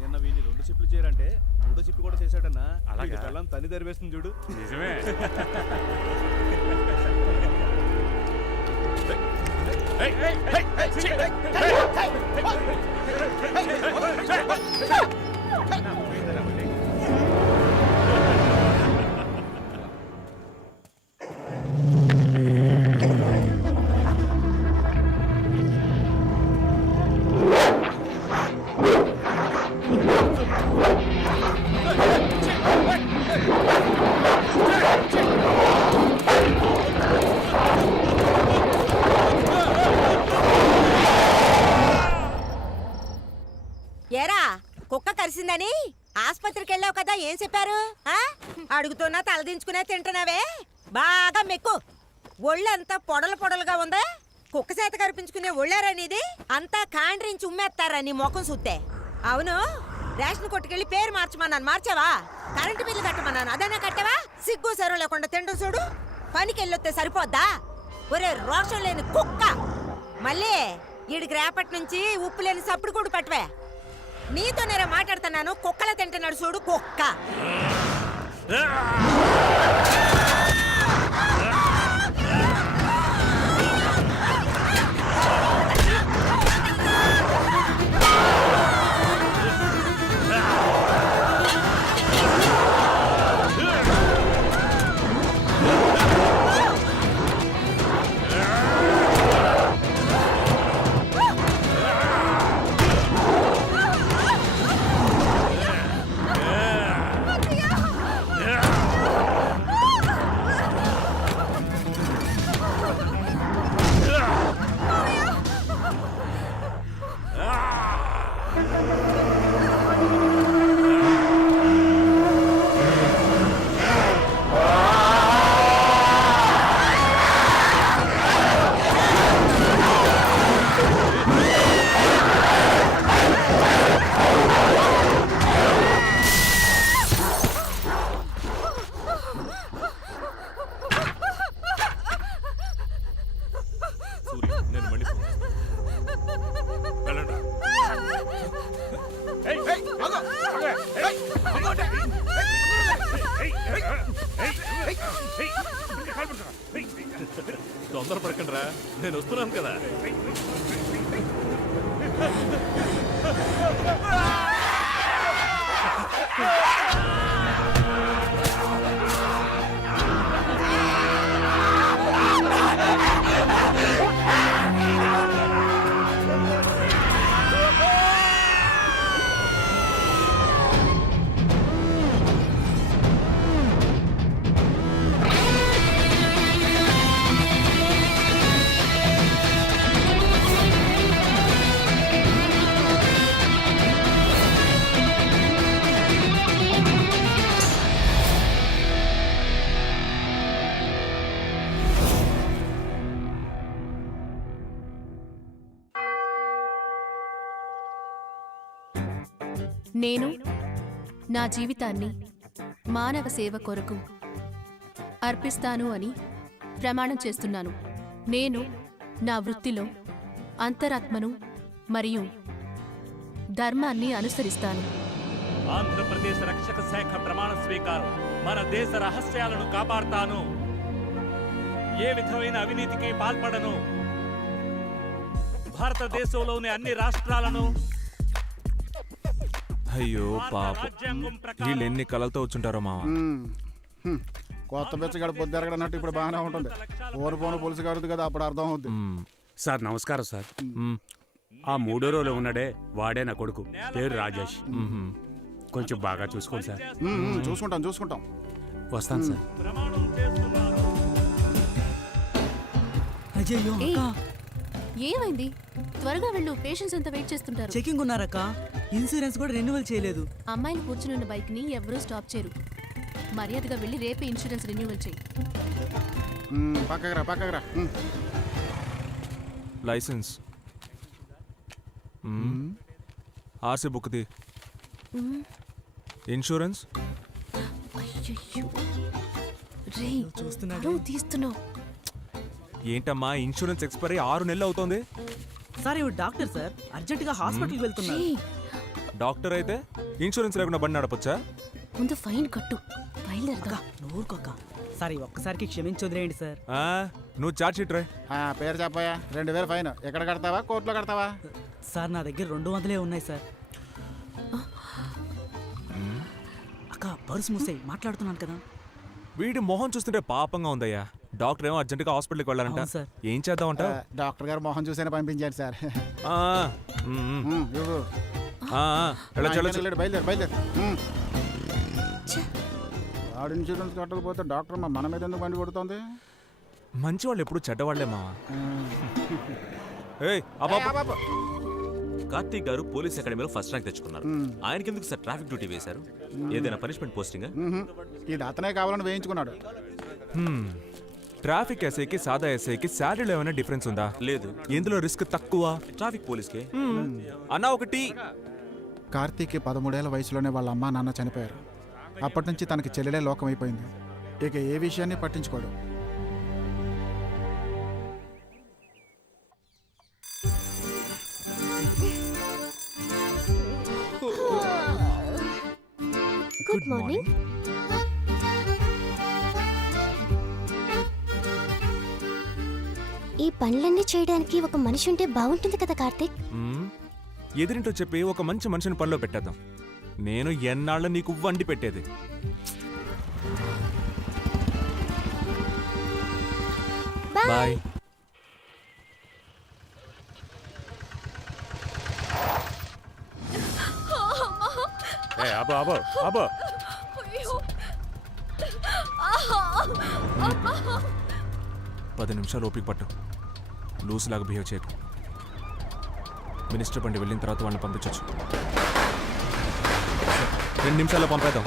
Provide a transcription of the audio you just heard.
నిన్న వీని 2 చిప్లు చేయరంటే 3 చిప్పు కూడా చేశాడన్నా. అలాగే కళ్ళం తన్ని దరివేస్తుంది చూడు. నిజమే. ఏరా కుక్క కరిసిందని ఆస్పత్రికి వెళ్ళావు కదా, ఏం చెప్పారు? అడుగుతున్నా తలదించుకునే తింటున్నావే, బాగా మెక్కు. ఒళ్ళంతా పొడలు పొడలుగా ఉందా? కుక్క చేత కరిపించుకునే ఒళ్ళారా నీది? అంతా కాండ్రించి ఉమ్మేస్తారా నీ ముఖం సుత్తే? అవును, రేషన్ కొట్టుకెళ్ళి పేరు మార్చమన్నాను, మార్చావా? కరెంటు బిల్లు కట్టమన్నాను, అదైనా కట్టావా? సిగ్గు సెరవు లేకుండా తింటూ చూడు. పనికి వెళ్ళొస్తే సరిపోద్దా? ఒరే రోషం లేని కుక్క, మళ్ళీ ఈడికి రేపటి నుంచి ఉప్పు లేని సప్పుడు కూడా పట్టవే. నీతో నేనే మాట్లాడుతున్నాను, కుక్కలా తింటున్నాడు చూడు కుక్క. తొందరపడకండి రా, నేను వస్తున్నాను కదా. నేను నా జీవితాన్ని మానవ సేవ కొరకు అర్పిస్తాను అని ప్రమాణం చేస్తున్నాను. నేను నా వృత్తిలో అంతరాత్మను మరియు ధర్మాన్ని అనుసరిస్తాను. ఆంధ్రప్రదేశ్ రక్షక శాఖ ప్రమాణ స్వీకారం. మన దేశ రహస్యాలను కాపాడుతాను. ఏ విధమైన అవినీతికి పాల్పడను. భారతదేశంలోని అన్ని రాష్ట్రాలను. అయ్యో పాప, వీళ్ళు ఎన్ని కలలతో వచ్చుంటారో మావా. కొత్త బెచ్చగాడు పొద్దురగడన్నట్టు ఇప్పుడు బాగానే ఉంటుంది. ఓరిపోను పులుసు కాదు కదా, అప్పుడు అర్థం అవుద్ది. సార్ నమస్కారం సార్. ఆ 3వ రోజులో ఉన్నాడే వాడే నా కొడుకు, పేరు రాజేష్. కొంచెం బాగా చూసుకోండి సార్. చూసుకుంటాం. వస్తాను సార్. అయ్యో ఏమైంది? త్వరగా వెళ్ళు, పేషెంట్స్ అంతా వెయిట్ చేస్తుంటారు. చెకింగ్ ఉన్నారక్క. ఇన్సూరెన్స్ కూడా రెన్యువల్ చేయలేదు. అమ్మాయిలు కూర్చుని బైక్ ని ఎవరూ స్టాప్ చేయరు. మర్యాదగా వెళ్ళి రేపే ఇన్సూరెన్స్ రెన్యువల్ చేయి. పక్కకురా లైసెన్స్, ఆర్సీ బుక్ది, ఇన్సూరెన్స్. అయ్యయ్యో. రే, చూస్తున్నాడు. నువ్వు తీస్తున్నావు. ఏంటమ్మా ఇన్సూరెన్స్ ఎక్స్పైరీ 6 నెలలు అవుతోంది. సార్ ఇవి డాక్టర్ సార్, అర్జెంట్ గా హాస్పిటల్కి వెళ్తున్నారు. రే, డాక్టర్ అయితే ఇన్సూరెన్స్ లేకుండా బండి నడపొచ్చా? ముందు ఫైన్ కట్టు, బయలుదేరదా. నూరుకోక సార్, ఈ ఒక్కసారికి క్షమించి వదిలేయండి సార్. నువ్వు చార్జ్ షీట్ రాయ్. పేరు చెప్పాయా? 2000 ఫైన్. ఎక్కడ కడతావా, కోర్టులో కడతావా? సార్ నా దగ్గర 200 ఉన్నాయి సార్. అక్క పర్సు మూసేయి, మాట్లాడుతున్నాను కదా. వీడి మొహం చూస్తుంటే పాపంగా ఉందయ్యా. డాక్టర్ ఏమో అర్జెంటుగా హాస్పిటల్కి వెళ్ళాలంట. అవును సార్. ఏం చేద్దామంట? డాక్టర్ గారు మొహం చూసైనా పంపించారు సార్. ఇవ్వు. వెళ్ళొచ్చు. బయలుదేరు. వాడు ఇన్సూరెన్స్ కట్టకపోతే డాక్టర్ మన మీద ఎందుకు బండి కొడుతోంది? మంచి వాళ్ళు ఎప్పుడు చెడ్డవాళ్లే మావా. ఏయ్ అబ్బా, కార్తీక్ గారు పోలీస్ అకాడమీలో ఫస్ట్ ర్యాంక్ తెచ్చుకున్నారు. ఆయనకి ఎందుకు సార్ ట్రాఫిక్ డ్యూటీ వేశారు? ఏదైనా పనిష్మెంట్ పోస్టింగ్? ఇది అతనే కావాలని వేయించుకున్నాడు. ట్రాఫిక్ ఎస్ఐకి సాదా ఎస్ఐకి శాలరీలో ఏమైనా డిఫరెన్స్ ఉందా? లేదు. ఎందులో రిస్క్ తక్కువ? ట్రాఫిక్ పోలీస్కే. అన్నా ఒకటి. కార్తీక్కి 13 ఏళ్ల వయసులోనే వాళ్ళ అమ్మా నాన్న చనిపోయారు. అప్పటి నుంచి తనకి చెల్లెలే లోకం అయిపోయింది. ఇక ఏ విషయాన్ని పట్టించుకోడు. Good morning. ఈ పనులన్నీ చేయడానికి ఒక మనిషి ఉంటే బాగుంటుంది కదా కార్తీక్. ఎదిరింటో చెప్పి ఒక మంచి మనిషిని పనిలో పెట్టేద్దాం. నేను ఎన్నాళ్ళ నీకు వండి పెట్టేది. బాయ్. అబ్బో 10 నిమిషాలు ఓపిక పట్టు. లూస్ లాగా బిహేవ్ చేయకు. మినిస్టర్ బండి వెళ్ళిన తర్వాత వాళ్ళని పంపించవచ్చు. 2 నిమిషాల్లో పంపేద్దాం.